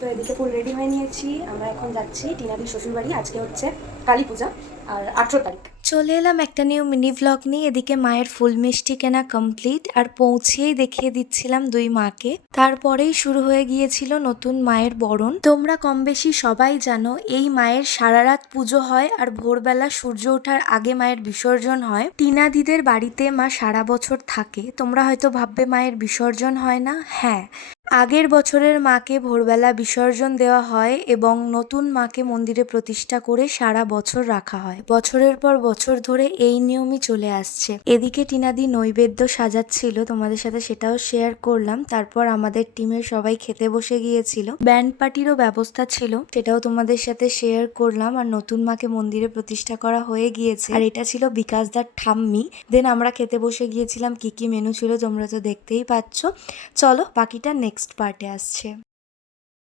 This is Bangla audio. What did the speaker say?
তো এদিকে ফুল রেডি হয়ে নিয়েছি, আমরা এখন যাচ্ছি টিনাদির শ্বশুরবাড়ি। আজকে হচ্ছে কালী পূজা আর 18 তারিখ। চলে এলাম একটা নিউ মিনি ভ্লগ নিয়ে। এদিকে মায়ের ফুল মিষ্টি কেনা কমপ্লিট, আর পৌঁছেই দেখিয়ে দিচ্ছিলাম দুই মাকে। তারপরেই শুরু হয়ে গিয়েছিল নতুন মায়ের বরণ। তোমরা কম বেশি সবাই জানো এই মায়ের সারা রাত পুজো হয় আর ভোরবেলা সূর্য ওঠার আগে মায়ের বিসর্জন হয়। টিনা দিদের বাড়িতে মা সারা বছর থাকে। তোমরা হয়তো ভাববে মায়ের বিসর্জন হয় না, হ্যাঁ, আগের বছরের মাকে ভোরবেলা বিসর্জন দেওয়া হয় এবং নতুন মাকে মন্দিরে প্রতিষ্ঠা করে সারা বছর রাখা হয়। বছরের পর বছর ধরে এই নিয়মই চলে আসছে। এদিকে টিনাদি নৈবেদ্য সাজাচ্ছিল, তোমাদের সাথে সেটাও শেয়ার করলাম। তারপর আমাদের টিমের সবাই খেতে বসে গিয়েছিল। ব্যান্ড পার্টিরও ব্যবস্থা ছিল, সেটাও তোমাদের সাথে শেয়ার করলাম। আর নতুন মাকে মন্দিরে প্রতিষ্ঠা করা হয়ে গিয়েছে। আর এটা ছিল বিকাশদার ঠাম্মি। দেন আমরা খেতে বসে গিয়েছিলাম। কি কি মেনু ছিল তোমরা তো দেখতেই পাচ্ছ। চলো বাকিটা নেক্সট পার্টে আসছে।